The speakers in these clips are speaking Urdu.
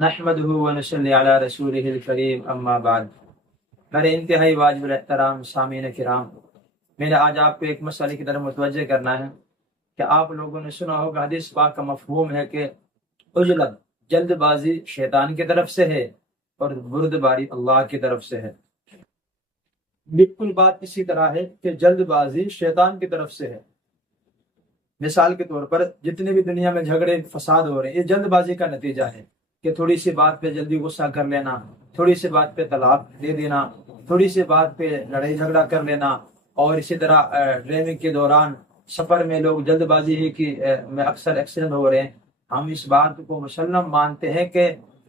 نحمده ونصلی علی رسولہ الکریم اما بعد۔ میرے انتہائی واجب الاحترام سامعین کرام، میں نے آج آپ کو ایک مسئلے کی طرف متوجہ کرنا ہے کہ آپ لوگوں نے سنا ہوگا حدیث پاک کا مفہوم ہے کہ عجلت، جلد بازی شیطان کی طرف سے ہے اور بردباری اللہ کی طرف سے ہے۔ بالکل بات اسی طرح ہے کہ جلد بازی شیطان کی طرف سے ہے۔ مثال کے طور پر جتنے بھی دنیا میں جھگڑے فساد ہو رہے ہیں، یہ جلد بازی کا نتیجہ ہے کہ تھوڑی سی بات پہ جلدی غصہ کر لینا، تھوڑی سی بات پہ طلاق دے دینا، تھوڑی سی بات پہ لڑائی جھگڑا کر لینا، اور اسی طرح ڈرائیونگ کے دوران سفر میں لوگ جلد بازی ہی کی میں اکثر ایکسیڈنٹ ہو رہے ہیں۔ ہم اس بات کو مسلم مانتے ہیں کہ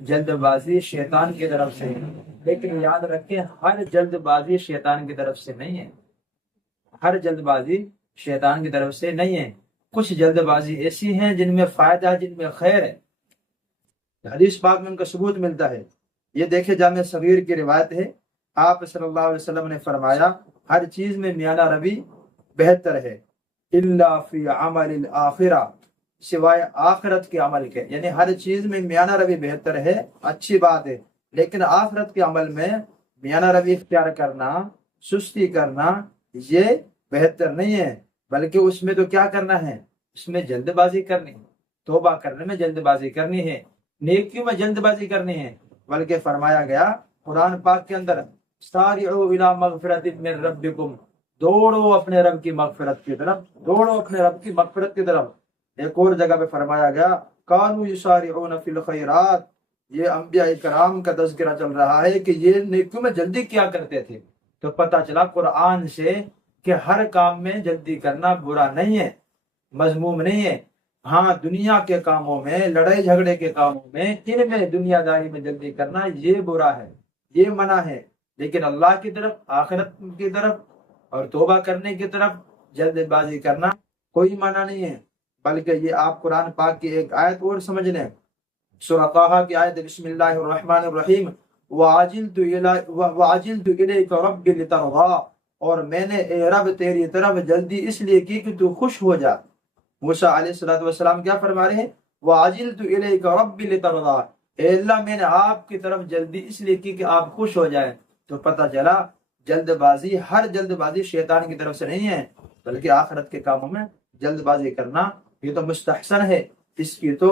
جلد بازی شیطان کی طرف سے ہے، لیکن یاد رکھیں ہر جلد بازی شیطان کی طرف سے نہیں ہے۔ ہر جلد بازی شیطان کی طرف سے نہیں ہے۔ کچھ جلد بازی ایسی ہیں جن میں فائدہ ہے، جن میں خیر ہے، حدیث پاک میں ان کا ثبوت ملتا ہے۔ یہ دیکھیں جامع صغیر کی روایت ہے، آپ صلی اللہ علیہ وسلم نے فرمایا ہر چیز میں میانہ روی بہتر ہے، الا فی عمل الاخرہ، سوائے آخرت کے عمل کے۔ یعنی ہر چیز میں میانہ روی بہتر ہے، اچھی بات ہے، لیکن آخرت کے عمل میں میانہ روی اختیار کرنا، سستی کرنا، یہ بہتر نہیں ہے، بلکہ اس میں تو کیا کرنا ہے، اس میں جلد بازی کرنی ہے، توبہ کرنے میں جلد بازی کرنی ہے، نیکیوں میں جلد بازی کرنی ہے۔ بلکہ فرمایا گیا قرآن پاک کے اندر سارعوا الی مغفرۃ من ربکم، دوڑو اپنے رب کی مغفرت کی طرف، دوڑو اپنے رب کی مغفرت کی طرف۔ ایک اور جگہ پہ فرمایا گیا کانوا یسارعون فی الخیرات، یہ انبیاء کرام کا تذکرہ چل رہا ہے کہ یہ نیکیوں میں جلدی کیا کرتے تھے۔ تو پتہ چلا قرآن سے کہ ہر کام میں جلدی کرنا برا نہیں ہے، مذموم نہیں ہے۔ ہاں دنیا کے کاموں میں، لڑائی جھگڑے کے کاموں میں، ان میں دنیا داری میں جلدی کرنا یہ برا ہے، یہ منع ہے، لیکن اللہ کی طرف، آخرت کی طرف اور توبہ کرنے کی طرف جلد بازی کرنا کوئی منع نہیں ہے۔ بلکہ یہ آپ قرآن پاک کی ایک آیت اور سمجھ لیں، سورہ طٰہٰ کی آیت بسم اللہ الرحمن الرحیم وَعَجِلْتُ إِلَيْكَ رَبِّ لِتَرْضَىٰ، اور میں نے اے رب تیری طرف جلدی اس لیے کی کہ تو خوش ہو جا۔ موسیٰ علیہ السلام کیا فرما رہے ہیں، وَعَجِلْتُ إِلَيْكَ رَبِّ لِتَرْضَىٰ، اے اللہ میں نے آپ کی طرف جلدی اس لیے کی کہ آپ خوش ہو جائیں۔ تو پتہ چلا جلد بازی، ہر جلد بازی شیطان کی طرف سے نہیں ہے، بلکہ آخرت کے کاموں میں جلد بازی کرنا یہ تو مستحسن ہے، اس کی تو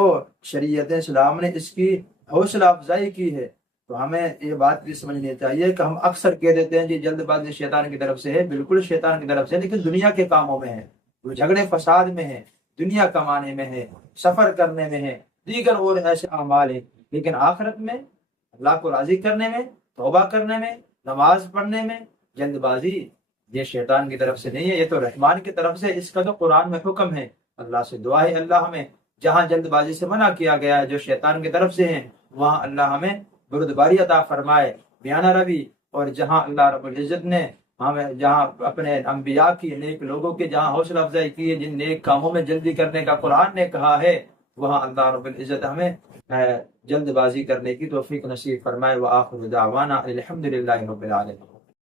شریعت اسلام نے اس کی حوصلہ افزائی کی ہے۔ تو ہمیں یہ بات بھی سمجھنی چاہیے کہ ہم اکثر کہہ دیتے ہیں جی جلد بازی شیطان کی طرف سے ہے، بالکل شیطان کی طرف سے، لیکن دنیا کے کاموں میں ہے، وہ جھگڑے فساد میں ہے، دنیا کمانے میں ہے، سفر کرنے میں ہے، دیگر اور ایسے اعمال ہیں، لیکن آخرت میں اللہ کو راضی کرنے میں، توبہ کرنے میں، نماز پڑھنے میں جلد بازی یہ شیطان کی طرف سے نہیں ہے، یہ تو رحمان کی طرف سے، اس کا تو قرآن میں حکم ہے۔ اللہ سے دعا ہے اللہ ہمیں جہاں جلد بازی سے منع کیا گیا ہے جو شیطان کی طرف سے ہیں، وہاں اللہ ہمیں بردباری عطا فرمائے، میانہ روی، اور جہاں اللہ رب العزت نے ہمیں، جہاں اپنے انبیاء کی، نیک لوگوں کی جہاں حوصلہ افزائی کی ہے، جن نیک کاموں میں جلدی کرنے کا قرآن نے کہا ہے، وہاں اللہ رب العزت ہمیں جلد بازی کرنے کی توفیق نصیب فرمائے۔ وآخر دعوانا الحمد للہ رب العالمین۔